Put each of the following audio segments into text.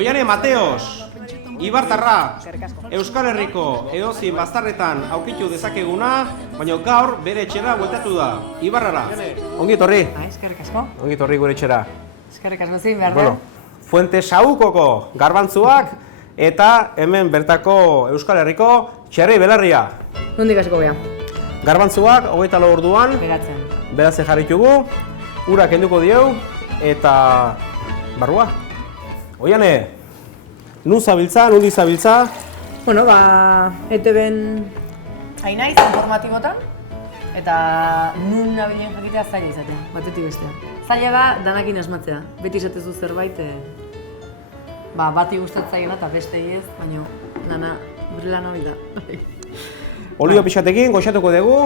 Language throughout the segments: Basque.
Oiane Mateos, Ibartarra, Euskal Herriko edozein bazterretan aurkitu dezakeguna, baina gaur bere etxera bueltatu da, Ibarrara. Ongi etorri. Eskerrik asko. Ongi etorri gure etxera. Eskerrik asko zein behar da. Fuente Saukoko garbantzuak eta hemen bertako Euskal Herriko txerri belarria. Nondik hasiko gea? Garbantzuak 24 orduan beratzen jarritugu, ura kenduko dieu eta barrua. Oiane, nun zabiltza, nundi zabiltza? Bueno, ETB-en hainaiz informatibotan eta nun nabilen jakitea zaila izatea, batetik bestea. Zaila da danakin asmatzea, beti esatezu zerbait bati gustatzaiena eta bestei ez, baina gure lana hori da. Olio pixatekin goxatuko dugu,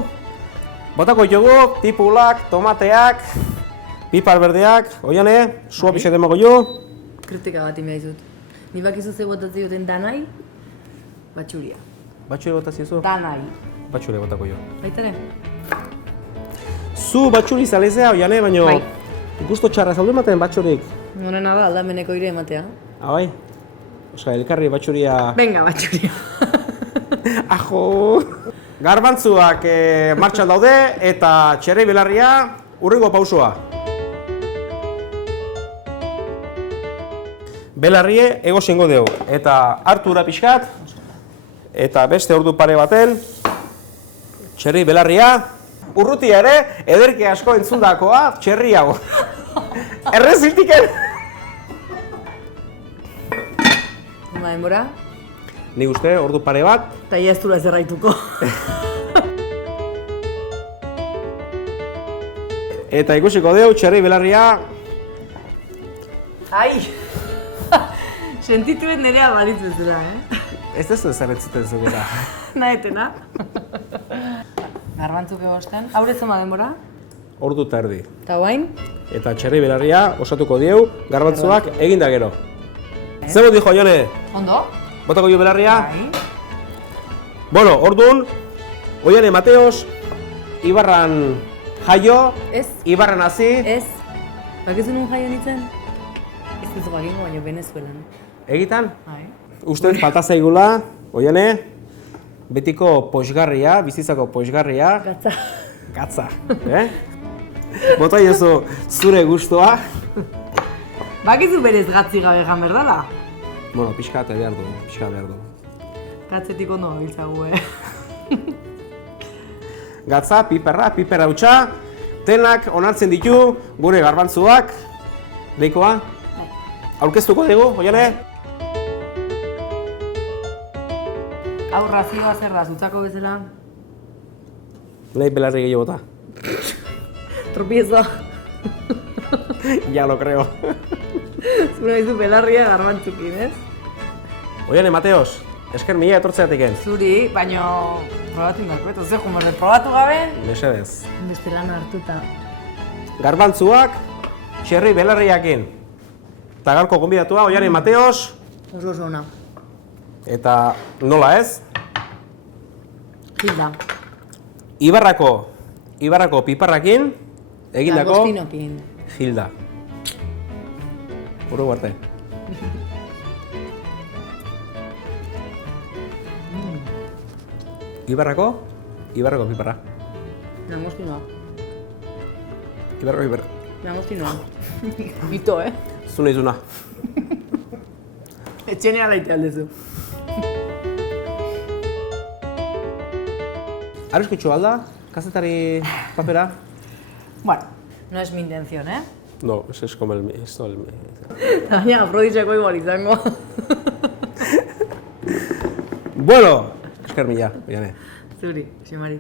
botako ditugu, tipulak, tomateak, pipar berdeak, oiane, sua pixate emago jo. Kritika bat imea izut. Ni bakizu ze botatzen duten danai, batxuria. Batxure botatzen zu? Danai. Batxure botako jo. Baitare? Zu batxuri zalezea, oiane, baina gusto txarra zaudu ematen batxurik. Honena da, aldameneko ire ematea. Bai? Oska, elkarri batxuria... Venga, batxuria. Ajo! Garbantzuak martxan daude eta txerri belarria hurrengo pausoa. Belarrie egozingo dugu eta hartu ura pixkat eta beste ordu pare baten txerri belarria urrutia ere ederki asko entzundakoa txerri hau. Erreziltiken! Denbora? Nik uste ordu pare bat. Eta ia ez dura ez erraituko. Eta ikusiko dugu txerri belarria. Ai! Sentituen nerea balitzu ez dira, Ez dezu ezaretzuten zuketa. Nahetena. Garbantzuk egosten. Haure zoma denbora? Ordu eta erdi. Eta guain? Eta txerri belarria osatuko diegu garbantzuak eginda gero. Zer dijo, Jone? Ondo? Botako jo belarria? Bai. Bueno, orduan, Oiane Mateos, Ibarran jaio, Ez. Ibarran hasi. Ez. Bakizu nun jaio nintzen? Ez duzu bakingo, baina Venezuelan. Egitan? Bai. Uste falta zaigula, Oiane, betiko poxgarria, bizitzako poxgarria. Gatza. Gatza, Bota jozu zure gustoa. Bakizu berez gatzi gabe jan berdala? Bueno, pixka behar du. Gatzetik ondo gabiltzagu, Gatza, piperra hutsa, denak onartzen ditu gure garbantzuak. Deikoa? Aurkeztuko dugu, Oiane? Hau razioa zer da, zutzako bezala? Nahi belarri gehiago bota. Tropiezo. Ya lo creo. Zure bizu belarria garbantzukin, ez? Oiane Mateos, esker mila etortzeatik egin. Zuri, baino probatu indako, eta ze jumorde probatu gabe? Mesedez. Beste lan hartuta. Garbantzuak, txerri belarriakin. Eta gaurko gonbidatua, Oiane Mateos. Oso ona. Eta nola ez? Hilda. Ibarrako piparrakin, egindako... Langostinokin. Hilda. Urru arte. Ibarrako piparra. Langostinoa. Ibarra. Langostinoa. Ito, Zuna izuna. Etxenea daite aldezu. Arriskutsu alda, kazetari papera? Bueno, no es mi intención, No, es como esto el... Baina, afrodiseko igual izango. Bueno, esker mila, Oiane. Zuri, Ximari.